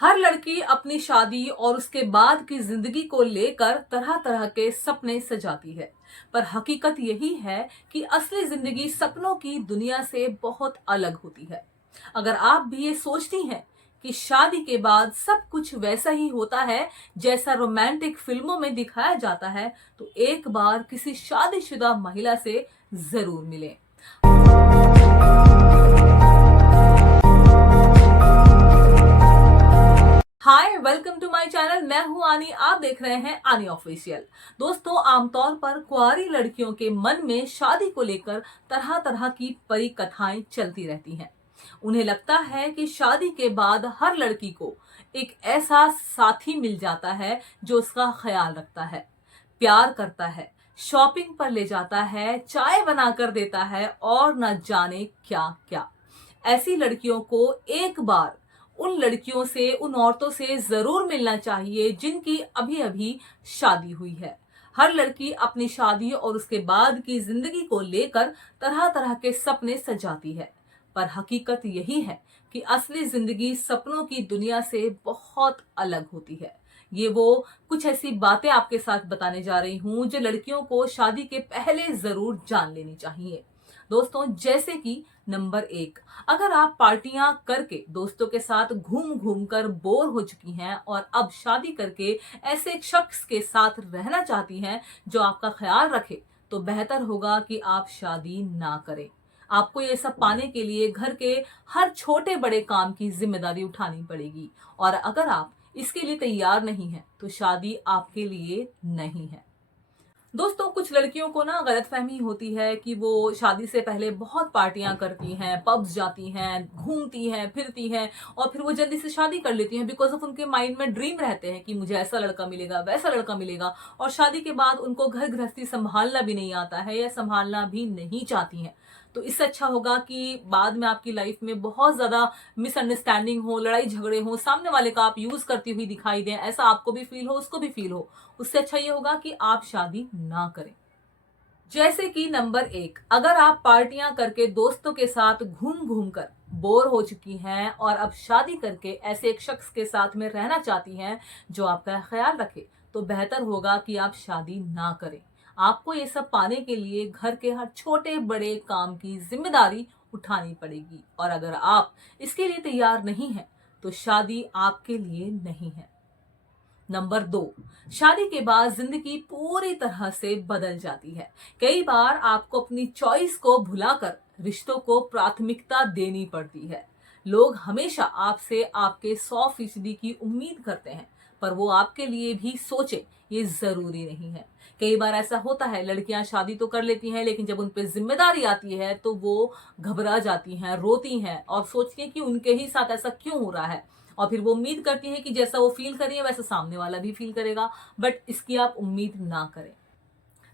हर लड़की अपनी शादी और उसके बाद की जिंदगी को लेकर तरह तरह के सपने सजाती है। पर हकीकत यही है कि असली जिंदगी सपनों की दुनिया से बहुत अलग होती है। अगर आप भी ये सोचती हैं कि शादी के बाद सब कुछ वैसा ही होता है जैसा रोमांटिक फिल्मों में दिखाया जाता है, तो एक बार किसी शादीशुदा महिला से जरूर मिलें। हाय, वेलकम टू माय चैनल। मैं हूं आनी, आप देख रहे हैं आनी ऑफिशियल। दोस्तों, आमतौर पर कुंवारी लड़कियों के मन में शादी को लेकर तरह तरह की परिकथाएं चलती रहती हैं। उन्हें लगता है कि शादी के बाद हर लड़की को एक ऐसा साथी मिल जाता है जो उसका ख्याल रखता है, प्यार करता है, शॉपिंग पर ले जाता है, चाय बनाकर देता है और न जाने क्या क्या। ऐसी लड़कियों को एक बार उन लड़कियों से, उन औरतों से जरूर मिलना चाहिए जिनकी अभी अभी शादी हुई है। हर लड़की अपनी शादी और उसके बाद की जिंदगी को लेकर तरह तरह के सपने सजाती है। पर हकीकत यही है कि असली जिंदगी सपनों की दुनिया से बहुत अलग होती है। ये वो कुछ ऐसी बातें आपके साथ बताने जा रही हूं जो लड़कियों को शादी के पहले जरूर जान लेनी चाहिए। दोस्तों, जैसे कि नंबर 1, अगर आप पार्टियां करके दोस्तों के साथ घूम घूम कर बोर हो चुकी हैं और अब शादी करके ऐसे एक शख्स के साथ रहना चाहती हैं जो आपका ख्याल रखे, तो बेहतर होगा कि आप शादी ना करें। आपको ये सब पाने के लिए घर के हर छोटे बड़े काम की जिम्मेदारी उठानी पड़ेगी, और अगर आप इसके लिए तैयार नहीं हैं तो शादी आपके लिए नहीं है। दोस्तों, कुछ लड़कियों को ना गलतफहमी होती है कि वो शादी से पहले बहुत पार्टियां करती हैं, पब्स जाती हैं, घूमती हैं, फिरती हैं और फिर वो जल्दी से शादी कर लेती हैं बिकॉज ऑफ उनके माइंड में ड्रीम रहते हैं कि मुझे ऐसा लड़का मिलेगा, वैसा लड़का मिलेगा। और शादी के बाद उनको घर गृहस्थी संभालना भी नहीं आता है या संभालना भी नहीं चाहती हैं। तो इससे अच्छा होगा कि बाद में आपकी लाइफ में बहुत ज्यादा मिसअंडरस्टैंडिंग हो, लड़ाई झगड़े हो, सामने वाले का आप यूज करती हुई दिखाई दें, ऐसा आपको भी फील हो, उसको भी फील हो। उससे अच्छा ये होगा कि आप शादी ना करें। जैसे कि नंबर 1, अगर आप पार्टियां करके दोस्तों के साथ घूम घूम कर बोर हो चुकी हैं और अब शादी करके ऐसे एक शख्स के साथ में रहना चाहती हैं जो आपका ख्याल रखे, तो बेहतर होगा कि आप शादी ना करें। आपको ये सब पाने के लिए घर के हर छोटे बड़े काम की जिम्मेदारी उठानी पड़ेगी, और अगर आप इसके लिए तैयार नहीं हैं तो शादी आपके लिए नहीं है। नंबर 2, शादी के बाद जिंदगी पूरी तरह से बदल जाती है। कई बार आपको अपनी चॉइस को भुलाकर रिश्तों को प्राथमिकता देनी पड़ती है। लोग हमेशा आपसे आपके 100% की उम्मीद करते हैं, पर वो आपके लिए भी सोचे ये जरूरी नहीं है। कई बार ऐसा होता है, लड़कियां शादी तो कर लेती हैं लेकिन जब उन पर जिम्मेदारी आती है तो वो घबरा जाती हैं, रोती हैं और सोचती हैं कि उनके ही साथ ऐसा क्यों हो रहा है। और फिर वो उम्मीद करती है कि जैसा वो फील कर रही है वैसा सामने वाला भी फील करेगा, बट इसकी आप उम्मीद ना करें।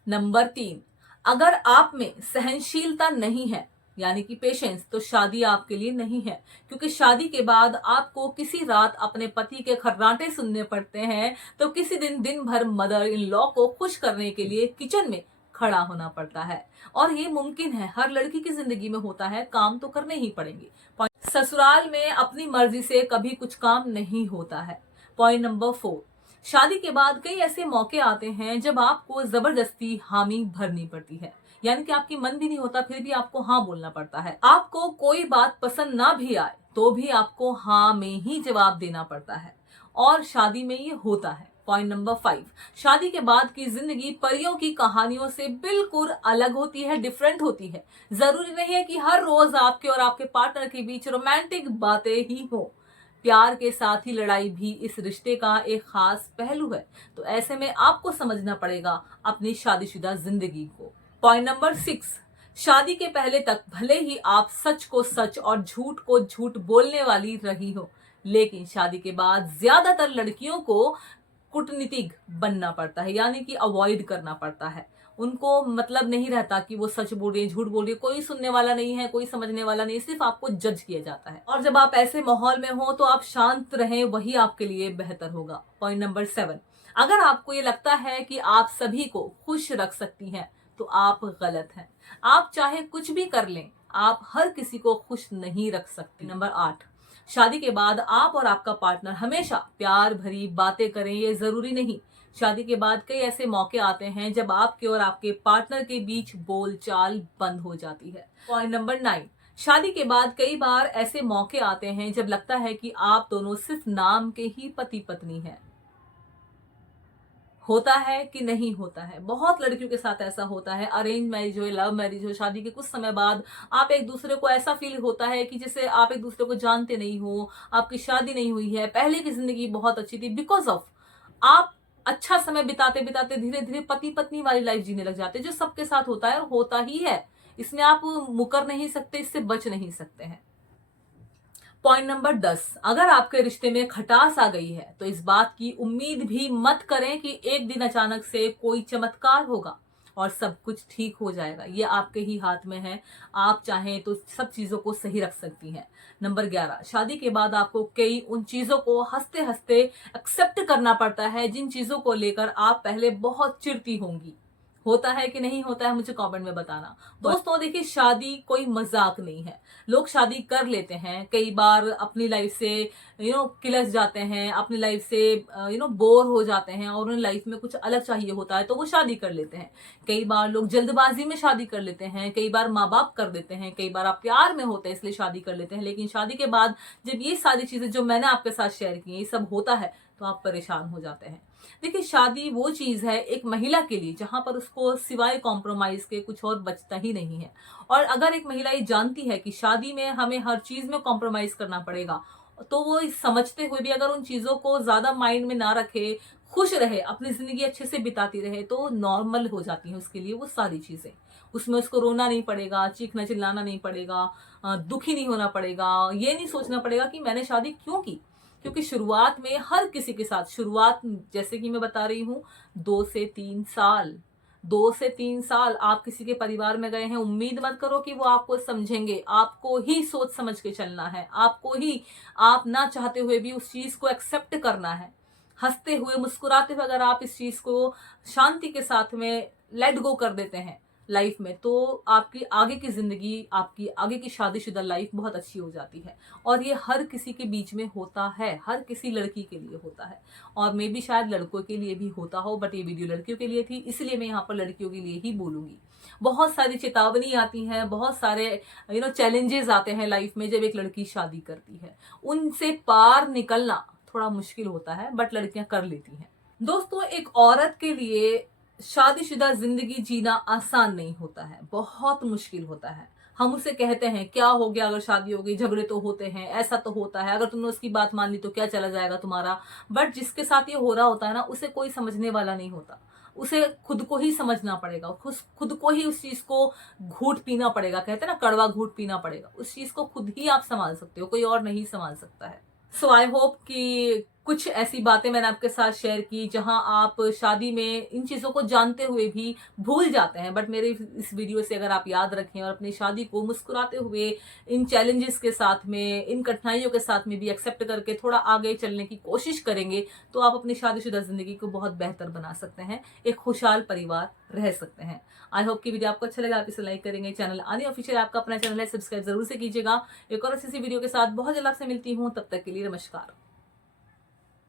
नंबर 3, अगर आप में सहनशीलता नहीं है, यानी कि पेशेंस, तो शादी आपके लिए नहीं है। क्योंकि शादी के बाद आपको किसी रात अपने पति के खर्राटे सुनने पड़ते हैं तो किसी दिन दिन भर मदर इन लॉ को खुश करने के लिए किचन में खड़ा होना पड़ता है। और ये मुमकिन है, हर लड़की की जिंदगी में होता है, काम तो करने ही पड़ेंगे। ससुराल में अपनी मर्जी से कभी कुछ काम नहीं होता है। पॉइंट नंबर 4, शादी के बाद कई ऐसे मौके आते हैं जब आपको जबरदस्ती हामी भरनी पड़ती है, यानी कि आपकी मन भी नहीं होता फिर भी आपको हाँ बोलना पड़ता है। आपको कोई बात पसंद ना भी आए तो भी आपको हाँ में ही जवाब देना पड़ता है, और शादी में ये होता है। पॉइंट नंबर 5, शादी के बाद की जिंदगी परियों की कहानियों से बिल्कुल अलग होती है, डिफरेंट होती है। जरूरी नहीं है कि हर रोज आपके और आपके पार्टनर के बीच रोमांटिक बातें ही हो। प्यार के साथ ही लड़ाई भी इस रिश्ते का एक खास पहलू है। तो ऐसे में आपको समझना पड़ेगा अपनी शादीशुदा जिंदगी को। पॉइंट नंबर 6, शादी के पहले तक भले ही आप सच को सच और झूठ को झूठ बोलने वाली रही हो, लेकिन शादी के बाद ज्यादातर लड़कियों को कूटनीतिक बनना पड़ता है, यानी कि अवॉइड करना पड़ता है। उनको मतलब नहीं रहता कि वो सच बोल रही है, झूठ बोल रही है, कोई सुनने वाला नहीं है, कोई समझने वाला नहीं, सिर्फ आपको जज किया जाता है। और जब आप ऐसे माहौल में हो तो आप शांत रहें, वही आपके लिए बेहतर होगा। पॉइंट नंबर 7, अगर आपको ये लगता है कि आप सभी को खुश रख सकती हैं तो आप गलत हैं। आप चाहे कुछ भी कर लें, आप हर किसी को खुश नहीं रख सकते। नंबर 8, शादी के बाद आप और आपका पार्टनर हमेशा प्यार भरी बातें करें, ये जरूरी नहीं। शादी के बाद कई ऐसे मौके आते हैं जब आपके और आपके पार्टनर के बीच बोलचाल बंद हो जाती है। पॉइंट नंबर 9, शादी के बाद कई बार ऐसे मौके आते हैं जब लगता है कि आप दोनों सिर्फ नाम के ही पति पत्नी हैं। होता है कि नहीं होता है? बहुत लड़कियों के साथ ऐसा होता है। अरेंज मैरिज हो, लव मैरिज हो, शादी के कुछ समय बाद आप एक दूसरे को ऐसा फील होता है कि जैसे आप एक दूसरे को जानते नहीं हो, आपकी शादी नहीं हुई है, पहले की जिंदगी बहुत अच्छी थी, बिकॉज ऑफ आप अच्छा समय बिताते बिताते धीरे धीरे पति पत्नी वाली लाइफ जीने लग जाते हैं, जो सबके साथ होता है और होता ही है। इसमें आप मुकर नहीं सकते, इससे बच नहीं सकते हैं। पॉइंट नंबर 10, अगर आपके रिश्ते में खटास आ गई है तो इस बात की उम्मीद भी मत करें कि एक दिन अचानक से कोई चमत्कार होगा और सब कुछ ठीक हो जाएगा। ये आपके ही हाथ में है। आप चाहें तो सब चीजों को सही रख सकती हैं। नंबर 11, शादी के बाद आपको कई उन चीजों को हंसते हंसते एक्सेप्ट करना पड़ता है जिन चीजों को लेकर आप पहले बहुत चिढ़ती होंगी। होता है कि नहीं होता है, मुझे कमेंट में बताना। दोस्तों देखिए, शादी कोई मजाक नहीं है। लोग शादी कर लेते हैं, कई बार अपनी लाइफ से किलस जाते हैं, अपनी लाइफ से बोर हो जाते हैं और उन्हें लाइफ में कुछ अलग चाहिए होता है तो वो शादी कर लेते हैं। कई बार लोग जल्दबाजी में शादी कर लेते हैं, कई बार माँ बाप कर देते हैं, कई बार आप प्यार में होते हैं इसलिए शादी कर लेते हैं। लेकिन शादी के बाद जब ये सारी चीजें जो मैंने आपके साथ शेयर की ये सब होता है तो आप परेशान हो जाते हैं। देखिए, शादी वो चीज है एक महिला के लिए जहां पर उसको सिवाय कॉम्प्रोमाइज के कुछ और बचता ही नहीं है। और अगर एक महिला ये जानती है कि शादी में हमें हर चीज में कॉम्प्रोमाइज करना पड़ेगा, तो वो इस समझते हुए भी अगर उन चीजों को ज्यादा माइंड में ना रखे, खुश रहे, अपनी जिंदगी अच्छे से बिताती रहे, तो नॉर्मल हो जाती है उसके लिए वो सारी चीजें। उसमें उसको रोना नहीं पड़ेगा, चीखना चिल्लाना नहीं पड़ेगा, दुखी नहीं होना पड़ेगा, ये नहीं सोचना पड़ेगा कि मैंने शादी क्यों की। क्योंकि शुरुआत में हर किसी के साथ शुरुआत, जैसे कि मैं बता रही हूँ, 2 से 3 साल, 2 से 3 साल आप किसी के परिवार में गए हैं, उम्मीद मत करो कि वो आपको समझेंगे। आपको ही सोच समझ के चलना है, आपको ही आप ना चाहते हुए भी उस चीज को एक्सेप्ट करना है। हंसते हुए मुस्कुराते हुए अगर आप इस चीज को शांति के साथ में लेट गो कर देते हैं लाइफ में, तो आपकी आगे की जिंदगी, आपकी आगे की शादीशुदा लाइफ बहुत अच्छी हो जाती है। और ये हर किसी के बीच में होता है, हर किसी लड़की के लिए होता है, और मे भी शायद लड़कों के लिए भी होता हो, बट ये वीडियो लड़कियों के लिए थी इसलिए मैं यहाँ पर लड़कियों के लिए ही बोलूंगी। बहुत सारी चेतावनी आती है, बहुत सारे चैलेंजेस आते हैं लाइफ में जब एक लड़की शादी करती है। उनसे पार निकलना थोड़ा मुश्किल होता है, बट लड़कियां कर लेती हैं। दोस्तों, एक औरत के लिए शादीशुदा जिंदगी जीना आसान नहीं होता है, बहुत मुश्किल होता है। हम उसे कहते हैं क्या हो गया अगर शादी हो गई, झगड़े तो होते हैं, ऐसा तो होता है, अगर तुमने उसकी बात मान ली तो क्या चला जाएगा तुम्हारा। बट जिसके साथ ये हो रहा होता है ना, उसे कोई समझने वाला नहीं होता। उसे खुद को ही समझना पड़ेगा, खुद को ही उस चीज को घूट पीना पड़ेगा। कहते हैं ना, कड़वा घूट पीना पड़ेगा। उस चीज को खुद ही आप संभाल सकते हो, कोई और नहीं संभाल सकता है। सो आई होप कि कुछ ऐसी बातें मैंने आपके साथ शेयर की जहां आप शादी में इन चीजों को जानते हुए भी भूल जाते हैं, बट मेरे इस वीडियो से अगर आप याद रखें और अपनी शादी को मुस्कुराते हुए इन चैलेंजेस के साथ में, इन कठिनाइयों के साथ में भी एक्सेप्ट करके थोड़ा आगे चलने की कोशिश करेंगे, तो आप अपनी शादीशुदा जिंदगी को बहुत बेहतर बना सकते हैं, एक खुशहाल परिवार रह सकते हैं। आई होप कि वीडियो आपको अच्छा लगा, आप इसे लाइक करेंगे। चैनल आनी ऑफिशियल आपका अपना चैनल है, सब्सक्राइब जरूर से कीजिएगा। एक और अच्छी सी वीडियो के साथ बहुत जल्द आपसे मिलती हूँ, तब तक के लिए नमस्कार।